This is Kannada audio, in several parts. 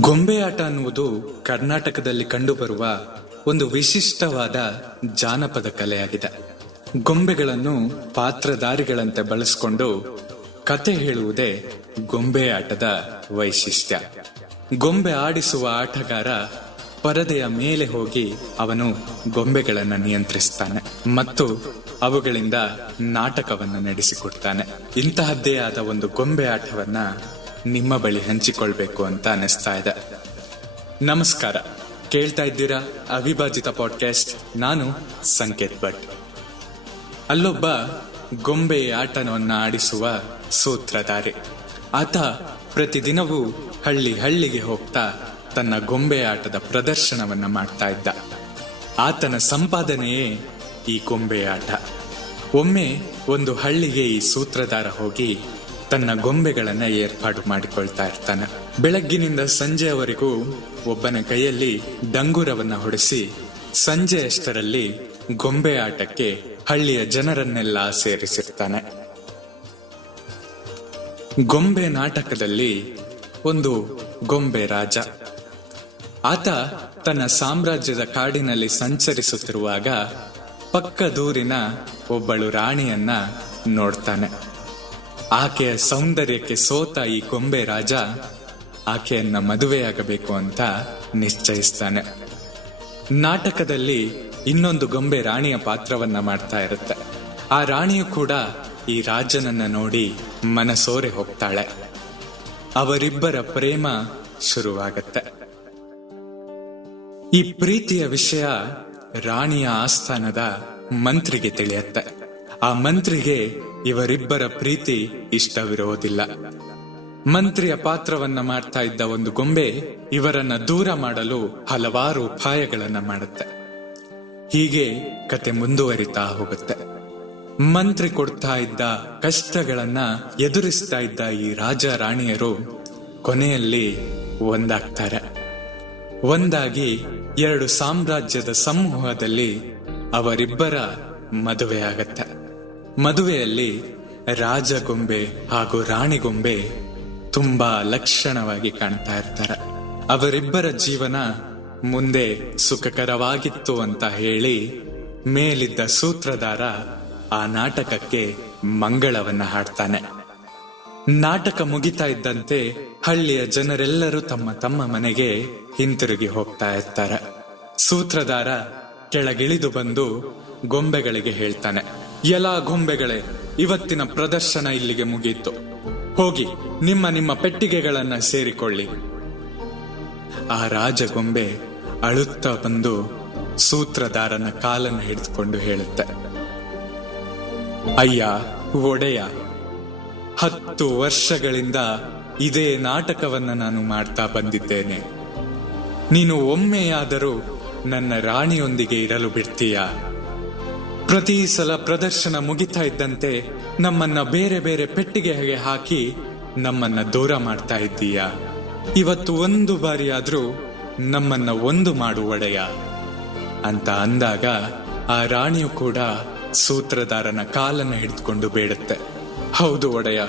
ಗೊಂಬೆಯಾಟ ಅನ್ನುವುದು ಕರ್ನಾಟಕದಲ್ಲಿ ಕಂಡುಬರುವ ಒಂದು ವಿಶಿಷ್ಟವಾದ ಜಾನಪದ ಕಲೆಯಾಗಿದೆ. ಗೊಂಬೆಗಳನ್ನು ಪಾತ್ರಧಾರಿಗಳಂತೆ ಬಳಸಿಕೊಂಡು ಕತೆ ಹೇಳುವುದೇ ಗೊಂಬೆಯಾಟದ ವೈಶಿಷ್ಟ್ಯ. ಗೊಂಬೆ ಆಡಿಸುವ ಆಟಗಾರ ಪರದೆಯ ಮೇಲೆ ಹೋಗಿ ಅವನು ಗೊಂಬೆಗಳನ್ನು ನಿಯಂತ್ರಿಸ್ತಾನೆ ಮತ್ತು ಅವುಗಳಿಂದ ನಾಟಕವನ್ನು ನಡೆಸಿಕೊಡ್ತಾನೆ. ಇಂತಹದ್ದೇ ಆದ ಒಂದು ಗೊಂಬೆ ಆಟವನ್ನ ನಿಮ್ಮ ಬಳಿ ಹಂಚಿಕೊಳ್ಬೇಕು ಅಂತ ಅನಿಸ್ತಾ ಇದೆ. ನಮಸ್ಕಾರ, ಕೇಳ್ತಾ ಇದ್ದೀರಾ ಅವಿಭಾಜಿತ ಪಾಡ್ಕಾಸ್ಟ್. ನಾನು ಸಂಕೇತ್ ಭಟ್. ಅಲ್ಲೊಬ್ಬ ಗೊಂಬೆ ಆಟವನ್ನ ಆಡಿಸುವ ಸೂತ್ರಧಾರಿ. ಆತ ಪ್ರತಿದಿನವೂ ಹಳ್ಳಿಗೆ ಹೋಗ್ತಾ ತನ್ನ ಗೊಂಬೆ ಆಟದ ಪ್ರದರ್ಶನವನ್ನ ಮಾಡ್ತಾ ಇದ್ದ. ಆತನ ಸಂಪಾದನೆಯೇ ಈ ಗೊಂಬೆ ಆಟ. ಒಮ್ಮೆ ಒಂದು ಹಳ್ಳಿಗೆ ಈ ಸೂತ್ರಧಾರ ಹೋಗಿ ತನ್ನ ಗೊಂಬೆಗಳನ್ನ ಏರ್ಪಾಡು ಮಾಡಿಕೊಳ್ತಾ ಇರ್ತಾನೆ. ಬೆಳಗ್ಗಿನಿಂದ ಸಂಜೆಯವರೆಗೂ ಒಬ್ಬನ ಕೈಯಲ್ಲಿ ಡಂಗುರವನ್ನ ಹೊಡೆಸಿ ಸಂಜೆ ಅಷ್ಟರಲ್ಲಿ ಗೊಂಬೆ ಆಟಕ್ಕೆ ಹಳ್ಳಿಯ ಜನರನ್ನೆಲ್ಲ ಸೇರಿಸಿರ್ತಾನೆ. ಗೊಂಬೆ ನಾಟಕದಲ್ಲಿ ಒಂದು ಗೊಂಬೆ ರಾಜ. ಆತ ತನ್ನ ಸಾಮ್ರಾಜ್ಯದ ಕಾಡಿನಲ್ಲಿ ಸಂಚರಿಸುತ್ತಿರುವಾಗ ಪಕ್ಕದೂರಿನ ಒಬ್ಬಳು ರಾಣಿಯನ್ನ ನೋಡ್ತಾನೆ. ಆಕೆಯ ಸೌಂದರ್ಯಕ್ಕೆ ಸೋತ ಈ ಗೊಂಬೆ ರಾಜ ಆಕೆಯನ್ನ ಮದುವೆಯಾಗಬೇಕು ಅಂತ ನಿಶ್ಚಯಿಸ್ತಾನೆ. ನಾಟಕದಲ್ಲಿ ಇನ್ನೊಂದು ಗೊಂಬೆ ರಾಣಿಯ ಪಾತ್ರವನ್ನ ಮಾಡ್ತಾ ಇರುತ್ತೆ. ಆ ರಾಣಿಯು ಕೂಡ ಈ ರಾಜನನ್ನ ನೋಡಿ ಮನಸೋರೆ ಹೋಗ್ತಾಳೆ. ಅವರಿಬ್ಬರ ಪ್ರೇಮ ಶುರುವಾಗತ್ತೆ. ಈ ಪ್ರೀತಿಯ ವಿಷಯ ರಾಣಿಯ ಆಸ್ಥಾನದ ಮಂತ್ರಿಗೆ ತಿಳಿಯತ್ತೆ. ಆ ಮಂತ್ರಿಗೆ ಇವರಿಬ್ಬರ ಪ್ರೀತಿ ಇಷ್ಟವಿರೋದಿಲ್ಲ. ಮಂತ್ರಿಯ ಪಾತ್ರವನ್ನ ಮಾಡ್ತಾ ಇದ್ದ ಒಂದು ಗೊಂಬೆ ಇವರನ್ನ ದೂರ ಮಾಡಲು ಹಲವಾರು ಉಪಾಯಗಳನ್ನ ಮಾಡುತ್ತೆ. ಹೀಗೆ ಕತೆ ಮುಂದುವರಿತಾ ಹೋಗುತ್ತೆ. ಮಂತ್ರಿ ಕೊಡ್ತಾ ಇದ್ದ ಕಷ್ಟಗಳನ್ನ ಎದುರಿಸ್ತಾ ಇದ್ದ ಈ ರಾಜ ರಾಣಿಯರು ಕೊನೆಯಲ್ಲಿ ಒಂದಾಗ್ತಾರೆ. ಒಂದಾಗಿ ಎರಡು ಸಾಮ್ರಾಜ್ಯದ ಸಮೂಹದಲ್ಲಿ ಅವರಿಬ್ಬರ ಮದುವೆಯಾಗತ್ತೆ. ಮದುವೆಯಲ್ಲಿ ರಾಜಗೊಂಬೆ ಹಾಗೂ ರಾಣಿಗೊಂಬೆ ತುಂಬಾ ಲಕ್ಷಣವಾಗಿ ಕಾಣ್ತಾ ಇರ್ತಾರೆ. ಅವರಿಬ್ಬರ ಜೀವನ ಮುಂದೆ ಸುಖಕರವಾಗಿತ್ತು ಅಂತ ಹೇಳಿ ಮೇಲಿದ್ದ ಸೂತ್ರಧಾರ ಆ ನಾಟಕಕ್ಕೆ ಮಂಗಳವನ್ನ ಹಾಡ್ತಾನೆ. ನಾಟಕ ಮುಗಿತಾ ಇದ್ದಂತೆ ಹಳ್ಳಿಯ ಜನರೆಲ್ಲರೂ ತಮ್ಮ ತಮ್ಮ ಮನೆಗೆ ಹಿಂತಿರುಗಿ ಹೋಗ್ತಾ ಇರ್ತಾರೆ. ಸೂತ್ರಧಾರ ಕೆಳಗಿಳಿದು ಬಂದು ಗೊಂಬೆಗಳಿಗೆ ಹೇಳ್ತಾನೆ, ಎಲ್ಲಾ ಗೊಂಬೆಗಳೇ, ಇವತ್ತಿನ ಪ್ರದರ್ಶನ ಇಲ್ಲಿಗೆ ಮುಗಿಯಿತು. ಹೋಗಿ ನಿಮ್ಮ ನಿಮ್ಮ ಪೆಟ್ಟಿಗೆಗಳನ್ನ ಸೇರಿಕೊಳ್ಳಿ. ಆ ರಾಜಗೊಂಬೆ ಅಳುತ್ತಾ ಬಂದು ಸೂತ್ರಧಾರನ ಕಾಲನ್ನು ಹಿಡಿದುಕೊಂಡು ಹೇಳುತ್ತೆ, ಅಯ್ಯ ಒಡೆಯ, 10 ವರ್ಷಗಳಿಂದ ಇದೇ ನಾಟಕವನ್ನ ನಾನು ಮಾಡ್ತಾ ಬಂದಿದ್ದೇನೆ. ನೀನು ಒಮ್ಮೆಯಾದರೂ ನನ್ನ ರಾಣಿಯೊಂದಿಗೆ ಇರಲು ಬಿಡ್ತೀಯಾ? ಪ್ರತಿ ಸಲ ಪ್ರದರ್ಶನ ಮುಗಿತಾ ಇದ್ದಂತೆ ನಮ್ಮನ್ನ ಬೇರೆ ಬೇರೆ ಪೆಟ್ಟಿಗೆಗೆ ಹಾಕಿ ನಮ್ಮನ್ನ ದೂರ ಮಾಡ್ತಾ ಇದ್ದೀಯಾ? ಇವತ್ತು ಒಂದು ಬಾರಿ ಆದ್ರೂ ನಮ್ಮನ್ನ ಒಂದು ಮಾಡು ಒಡೆಯ ಅಂತ ಅಂದಾಗ ಆ ರಾಣಿಯು ಕೂಡ ಸೂತ್ರಧಾರನ ಕಾಲನ್ನ ಹಿಡಿದುಕೊಂಡು ಬೇಡುತ್ತೆ, ಹೌದು ಒಡೆಯ,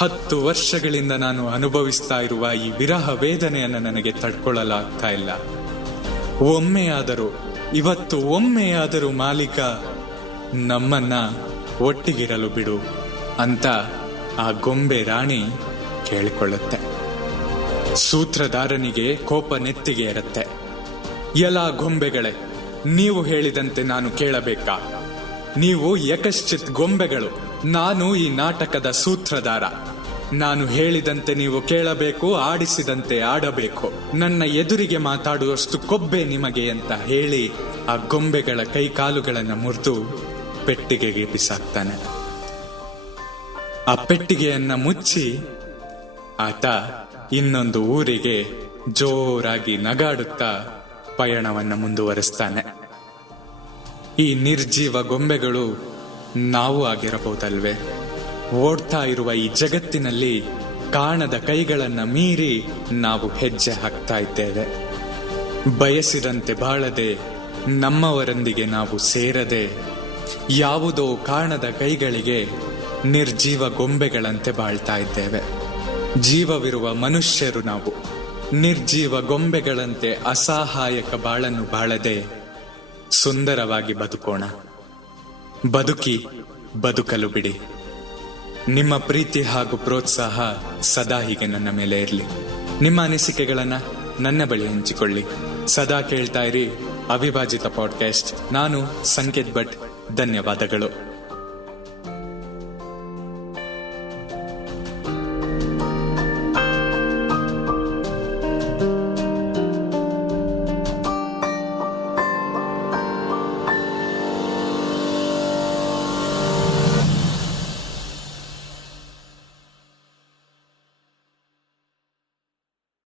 10 ವರ್ಷಗಳಿಂದ ನಾನು ಅನುಭವಿಸ್ತಾ ಇರುವ ಈ ವಿರಹ ವೇದನೆಯನ್ನ ನನಗೆ ತಡ್ಕೊಳ್ಳಲಾಗ್ತಾ ಇಲ್ಲ. ಇವತ್ತು ಒಮ್ಮೆಯಾದರೂ ಮಾಲೀಕ ನಮ್ಮನ್ನ ಒಟ್ಟಿಗಿರಲು ಬಿಡು ಅಂತ ಆ ಗೊಂಬೆ ರಾಣಿ ಕೇಳಿಕೊಳ್ಳುತ್ತೆ. ಸೂತ್ರಧಾರನಿಗೆ ಕೋಪ ನೆತ್ತಿಗೆ ಇರುತ್ತೆ. ಎಲ್ಲ ಗೊಂಬೆಗಳೇ, ನೀವು ಹೇಳಿದಂತೆ ನಾನು ಕೇಳಬೇಕಾ? ನೀವು ಯಕಶ್ಚಿತ್ ಗೊಂಬೆಗಳು, ನಾನು ಈ ನಾಟಕದ ಸೂತ್ರಧಾರ. ನಾನು ಹೇಳಿದಂತೆ ನೀವು ಕೇಳಬೇಕು, ಆಡಿಸಿದಂತೆ ಆಡಬೇಕು. ನನ್ನ ಎದುರಿಗೆ ಮಾತಾಡುವಷ್ಟು ಕೊಬ್ಬೆ ನಿಮಗೆ ಅಂತ ಹೇಳಿ ಆ ಗೊಂಬೆಗಳ ಕೈಕಾಲುಗಳನ್ನು ಮುರಿದು ಪೆಟ್ಟಿಗೆಗೆ ಬಿಸಾಕ್ತಾನೆ. ಆ ಪೆಟ್ಟಿಗೆಯನ್ನ ಮುಚ್ಚಿ ಆತ ಇನ್ನೊಂದು ಊರಿಗೆ ಜೋರಾಗಿ ನಗಾಡುತ್ತಾ ಪಯಣವನ್ನ ಮುಂದುವರಿಸ್ತಾನೆ. ಈ ನಿರ್ಜೀವ ಗೊಂಬೆಗಳು ನಾವು ಆಗಿರಬಹುದಲ್ವೇ? ಓಡ್ತಾ ಇರುವ ಈ ಜಗತ್ತಿನಲ್ಲಿ ಕಾಣದ ಕೈಗಳನ್ನ ಮೀರಿ ನಾವು ಹೆಜ್ಜೆ ಹಾಕ್ತಾ ಇದ್ದೇವೆ. ಬಯಸಿದಂತೆ ಬಾಳದೆ, ನಮ್ಮವರೊಂದಿಗೆ ನಾವು ಸೇರದೆ, ಯಾವುದೋ ಕಾಣದ ಕೈಗಳಿಗೆ ನಿರ್ಜೀವ ಗೊಂಬೆಗಳಂತೆ ಬಾಳ್ತಾ ಇದ್ದೇವೆ. ಜೀವವಿರುವ ಮನುಷ್ಯರು ನಾವು. ನಿರ್ಜೀವ ಗೊಂಬೆಗಳಂತೆ ಅಸಹಾಯಕ ಬಾಳನ್ನು ಬಾಳದೆ ಸುಂದರವಾಗಿ ಬದುಕೋಣ. ಬದುಕಿ ಬದುಕಲು ಬಿಡಿ. ನಿಮ್ಮ ಪ್ರೀತಿ ಹಾಗೂ ಪ್ರೋತ್ಸಾಹ ಸದಾ ಹೀಗೆ ನನ್ನ ಮೇಲೆ ಇರಲಿ. ನಿಮ್ಮ ಅನಿಸಿಕೆಗಳನ್ನ ನನ್ನ ಬಳಿ ಹಂಚಿಕೊಳ್ಳಿ. ಸದಾ ಕೇಳ್ತಾ ಇರಿ ಅವಿಭಾಜಿತ ಪಾಡ್ಕಾಸ್ಟ್. ನಾನು ಸಂಕೇತ್ ಭಟ್. ಧನ್ಯವಾದಗಳು.